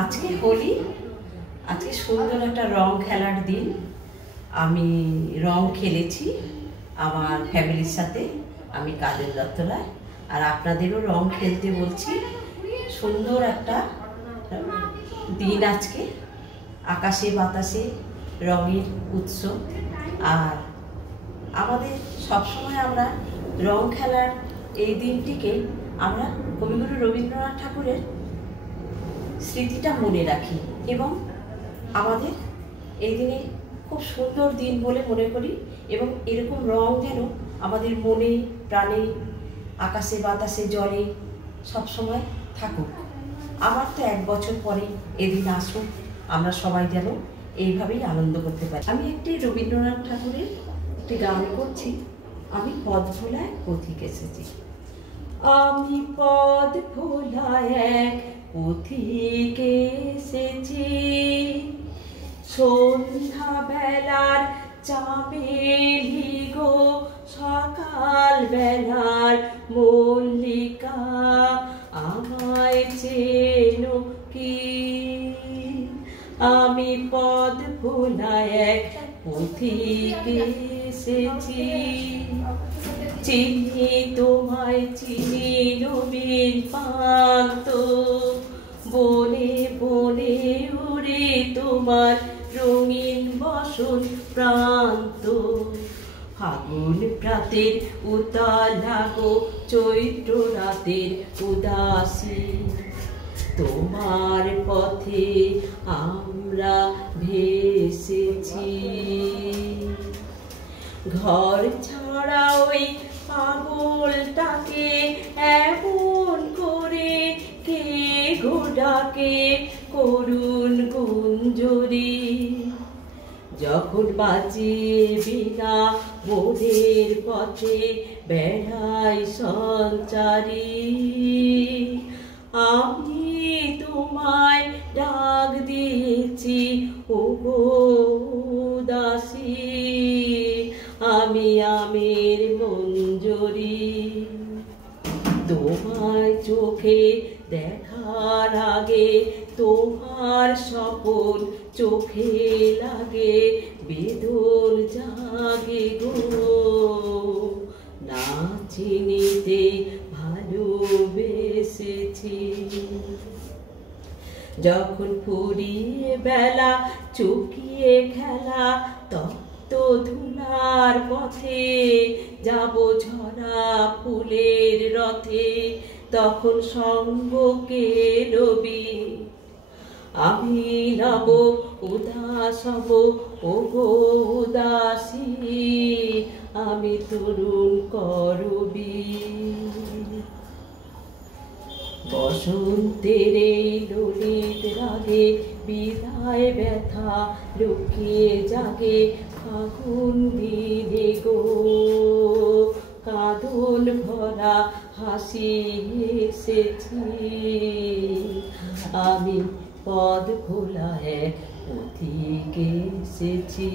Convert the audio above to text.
আজকে হোলি, আজকে সুন্দর একটা রং খেলার দিন। আমি রং খেলেছি আমার ফ্যামিলির সাথে, আমি কাজল দত্ত রায়। আর আপনাদেরও রং খেলতে বলছি। সুন্দর একটা দিন আজকে, আকাশে বাতাসে রঙের উৎসব। আর আমাদের সবসময় আমরা রং খেলার এই দিনটিকে আমরা কবিগুরু রবীন্দ্রনাথ ঠাকুরের স্মৃতিটা মনে রাখি এবং আমাদের এই দিনে খুব সুন্দর দিন বলে মনে করি। এবং এরকম রং যেন আমাদের মনে প্রাণে আকাশে বাতাসে জলে সবসময় থাকুক। আমার তো 1 বছর পরে এদিন আসুক, আমরা সবাই যেন এইভাবেই আনন্দ করতে পারি। আমি একটি রবীন্দ্রনাথ ঠাকুরের একটি গান করছি। আমি পথ ভোলায় পথিক এসেছি। আমি পথ ভোলায় এক পথিক এসেছি, সন্ধ্যা বেলার চামেলি গো, সকাল বেলার মল্লিকা, আমায় চেনো কি? আমি পথ ভোলায় এক পথিক এসেছি, চিনি তোমায় চিনি নবীন পান্ত, বনে বনে উড়ে তোমার রঙিন বসন প্রান্ত। ফাগুন প্রাতের উতলা গো, চৈত্র রাতের উদাসী, তোমার পথে আমরা ভেসেছি। ঘর ছাড়া ওই পাগলটাকে এমন করে কে গো ডাকে করুণ গুঞ্জরি, যখন বাজিয়ে বিনা মোদের পথে বেড়াই সঞ্চারী। আমি তোমায় ডাক দিয়েছি ওগো দাসী, আমি আমের মঞ্জরি। তোমায় চোখে দেখার আগে তোমার স্বপন চোখে লাগে, বেদন জাগে গো, না চিনিতে ভালোবেসেছি। যখন ফুরিয়ে বেলা চুকিয়ে খেলা তপ্ত ধুলার পথে, যাব ঝরা ফুলের রথে, তখন সঙ্গকে রবি। আমি নব উদাস হব ওগো উদাসী, আমি তরুণ করবি। বসন্তের এই ললিত রাগে বিদায় ব্যথা লুকিয়ে জাগে, ফাগুন দিনে গো কাঁদন ভরা হাসি এসেছি। আমি পথ ভোলায় এক পথিক এসেছি।